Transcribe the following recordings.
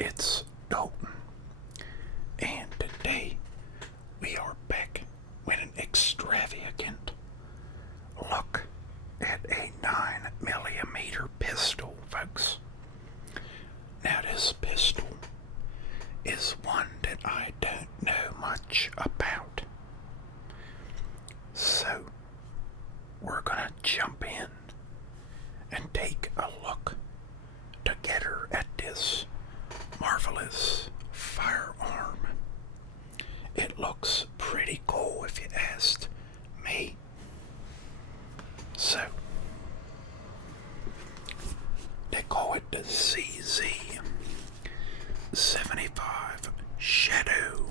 it's Dalton, and today we are back with an extravagant look at a 9mm pistol, folks. Now this pistol is one that I don't know much about, so we're gonna jump in and take a look together at this marvelous firearm. It looks pretty cool if you asked me. So, they call it the CZ75 Shadow.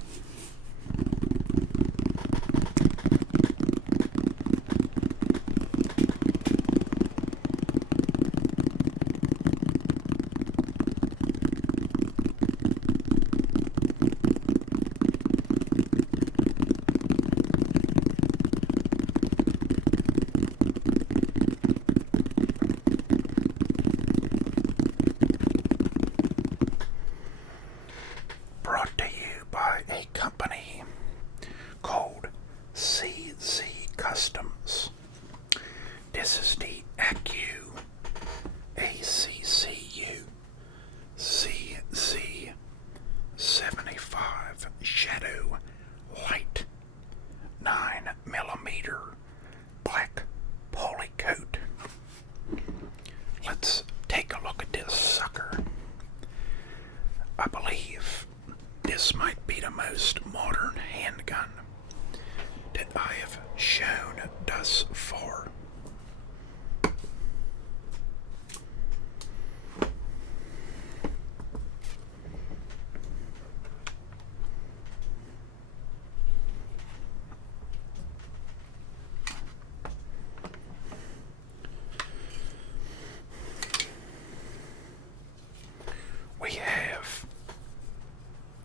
Brought to you by a company called CZ Customs. This is the ACCU CZ75 Shadow Light 9mm black poly coat. Let's take a look at this sucker. I believe this might be the most modern handgun that I have shown thus far. We have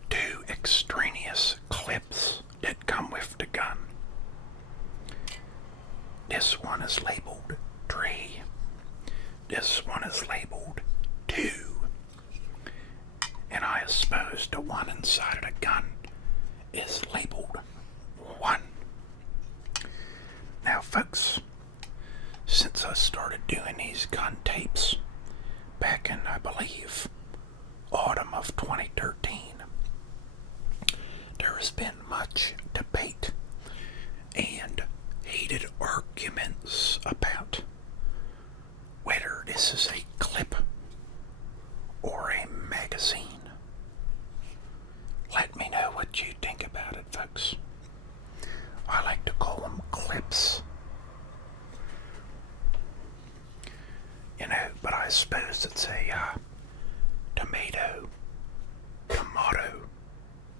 two extraneous clips that come with the gun. This one is labeled 3. This one is labeled 2. And I suppose the one inside of the gun is labeled 1. Now folks, since I started doing these gun tapes back in, I believe, autumn of 2013, there has been much debate and heated arguments about whether this is a clip or a magazine. Let me know what you think about it, folks. I like to call them clips. You know, but I suppose it's a tomato,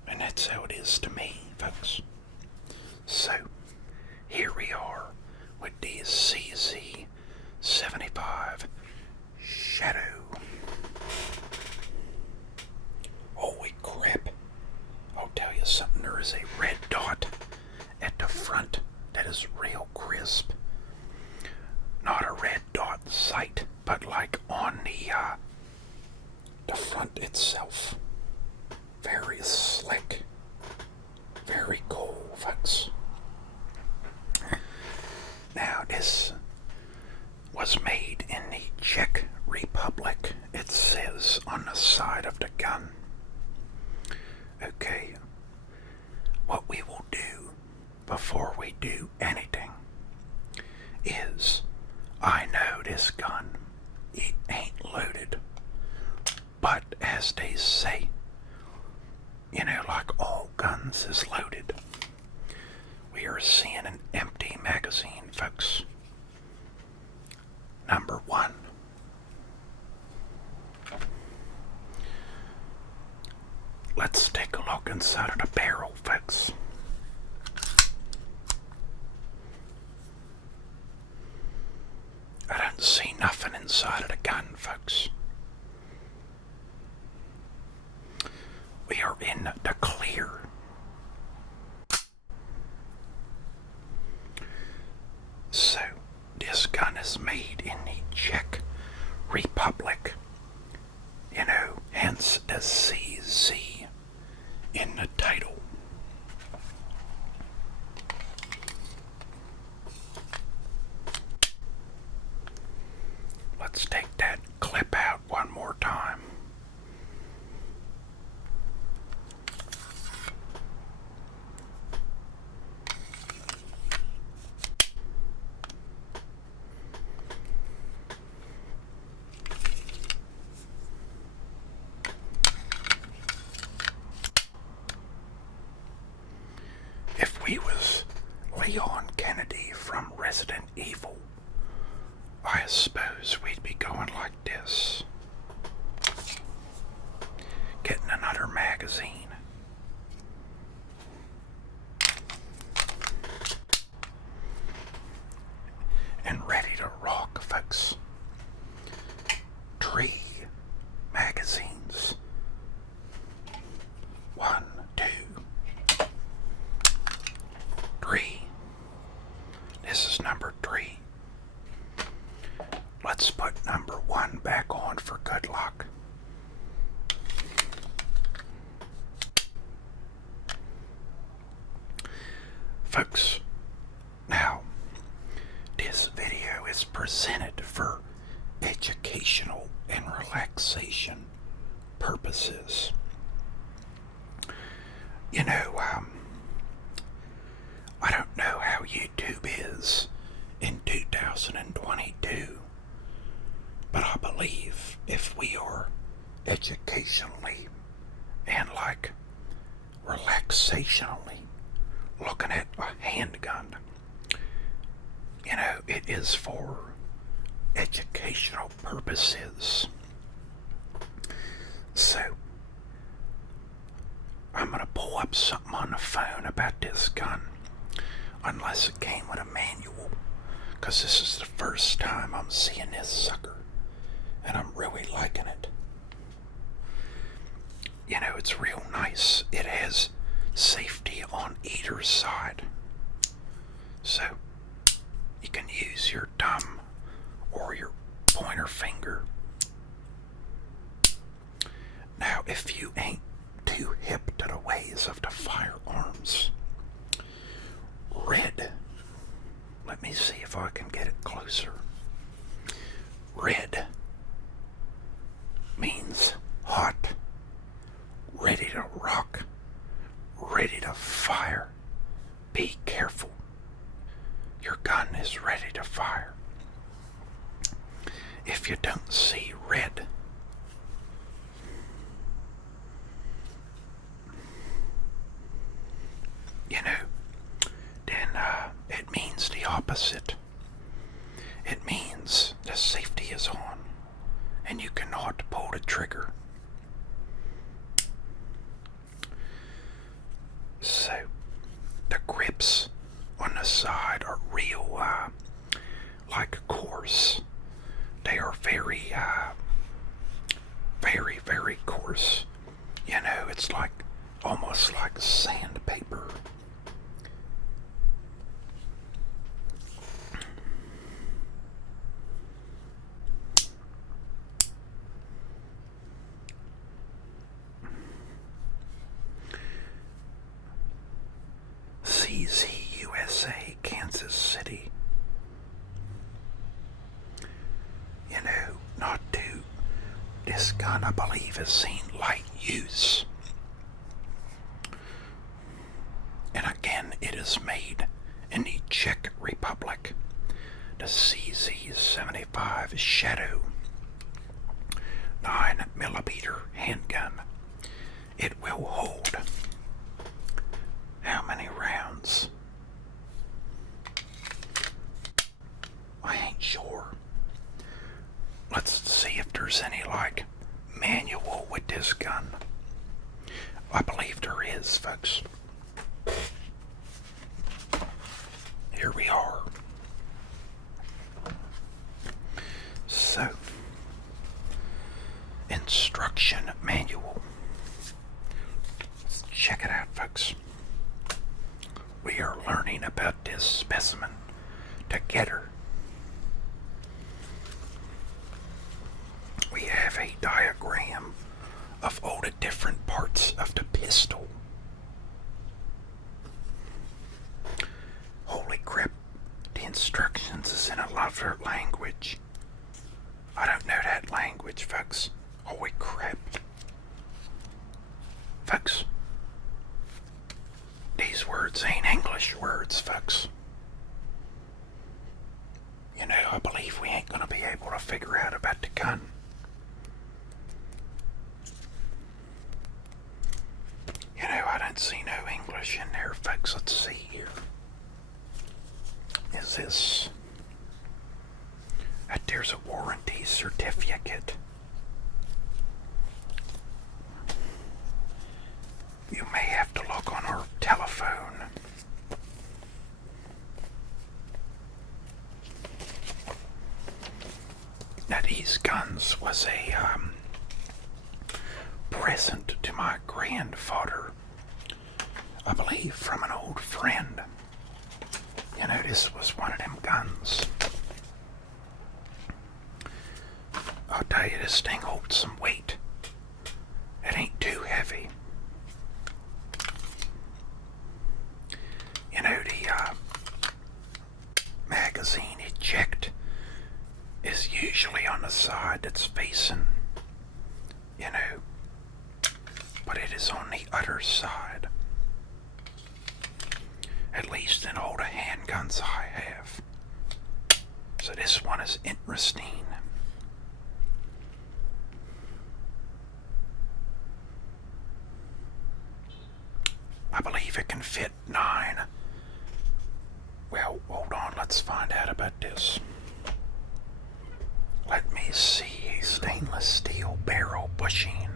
and that's how it is to me, folks. So, here we are with the CZ75 Shadow. Holy crap. I'll tell you something, there is a red dot at the front that is real crisp. Not a red dot sight, but like on the front itself. Very slick. Very cool, folks. Now, this was made in the Czech Republic, it says on the side of the gun. Okay, what we will do before we do anything is, I know this gun, it ain't loaded, but as they say, you know, like all guns is loaded. We are seeing an empty magazine, folks. Number 1. Let's take a look inside of the barrel, folks. I don't see nothing inside of the gun, folks. We are in the clear. So, this gun is made in the Czech Republic. You know, hence the CZ in the title. Let's take that clip out one more time. If we was Leon Kennedy from Resident Evil, I suppose we'd be going like this. Getting another magazine. And ready to rock, folks. 3 magazines. 1, 2, 3. This is number 3. Let's put number 1 back on for good luck. Folks, now, this video is presented for educational and relaxation purposes. You know, I don't know how YouTube is in 2022, but I believe if we are educationally and like relaxationally looking at a handgun, you know, it is for educational purposes. So, I'm going to pull up something on the phone about this gun, unless it came with a manual, because this is the first time I'm seeing this sucker, and I'm really liking it. You know, it's real nice. It has safety on either side. So, you can use your thumb or your pointer finger. Now, if you ain't too hip to the ways of the firearms, red, let me see if I can get it closer. Red means hot, ready to rock, ready to fire. Be careful. Your gun is ready to fire. If you don't see red, you know, then it means the opposite. It means the safety is on and you cannot pull the trigger. So, the grips on the side are real, like coarse. They are very, very coarse. You know, it's like, almost like sandpaper. CZ USA, Kansas City. You know, not to, this gun I believe has seen light use. And again, it is made in the Czech Republic. The CZ75 Shadow 9mm handgun. It will hold how many rounds? I ain't sure. Let's see if there's any like manual with this gun. I believe there is, folks. Here we are. So, instruction manual. Let's check it out, folks. We are learning about this specimen together. We have a diagram of their language. I don't know that language, folks. Holy crap. Folks, these words ain't English words, folks. You know, I believe we ain't gonna be able to figure out about the gun. You know, I don't see no English in there, folks. Let's see here. Is this... There's a warranty certificate. You may have to look on our telephone. Now these guns was a present to my grandfather, I believe from an old friend. You know, this was one of them guns. I'll tell you, this thing holds some weight. It ain't too heavy. You know, the magazine eject is usually on the side that's facing, you know, but it is on the other side. At least in all the handguns I have. So this one is interesting. I believe it can fit 9. Well, hold on, let's find out about this. Let me see. Stainless steel barrel bushing.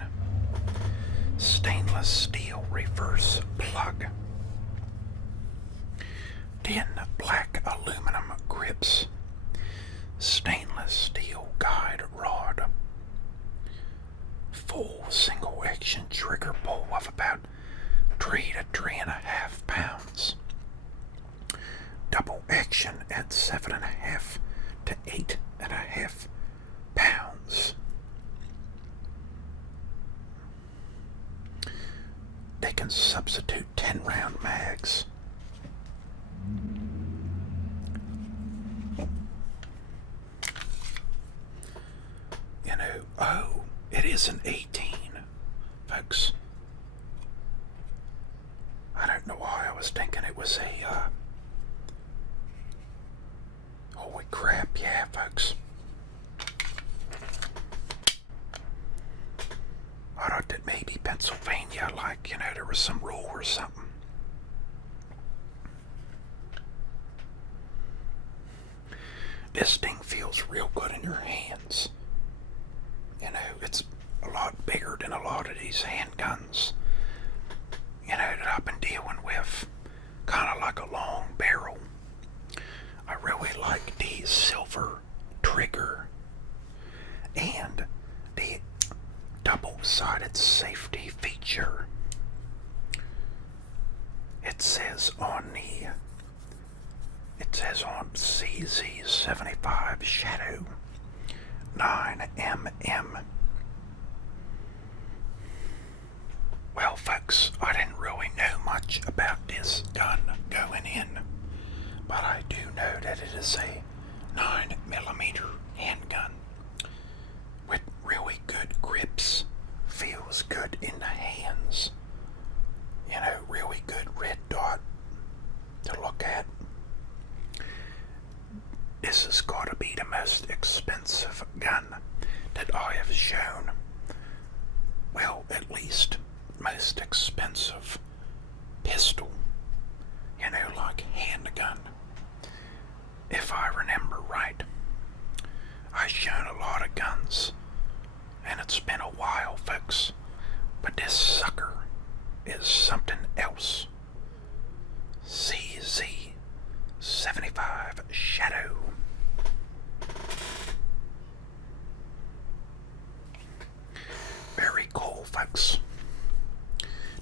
Stainless steel reverse plug. 10 black aluminum grips. Stainless steel guide rod. Full single action trigger pull of about 3 to 3.5 pounds. Double action at 7.5 to 8.5 pounds. They can substitute 10-round mags. You know, oh, it is an 18, folks. I don't know why I was thinking it was a, holy crap, yeah, folks. I thought that maybe Pennsylvania, like, you know, there was some rule or something. This thing feels real good in your hands. You know, it's a lot bigger than a lot of these handguns, you know, that I've been dealing with. Kind of like a long barrel. I really like the silver trigger and the double-sided safety feature. It says on CZ75 Shadow 9mm. Well, folks, I didn't really know much about this gun going in, but I do know that it is a 9mm handgun with really good grips. Feels good in the hands. You know, really good red dot to look at. This has got to be the most expensive gun that I have shown. Well, at least most expensive pistol. You know, like handgun. If I remember right. I've shown a lot of guns, and it's been a while, folks. But this sucker is something else. CZ75 Shadow. Very cool, folks.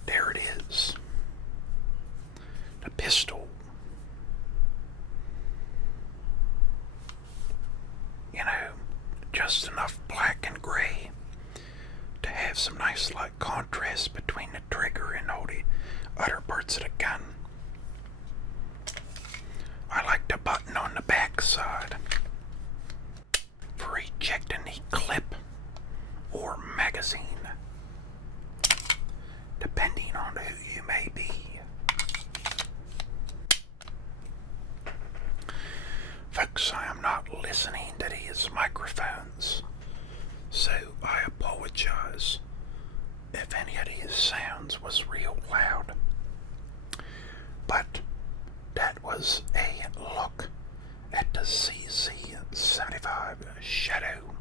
There it is. The pistol. You know, just enough black and gray to have some nice like contrast between the trigger and all the other parts of the gun. I like the button on the back side. those microphones, so I apologize if any of these sounds was real loud. But that was a look at the CZ75 Shadow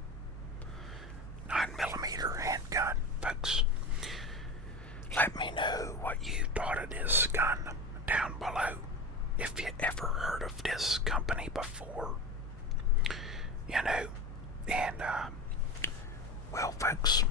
9mm handgun, folks. Let me know what you thought of this gun down below, if you ever heard of this company before. And well, folks,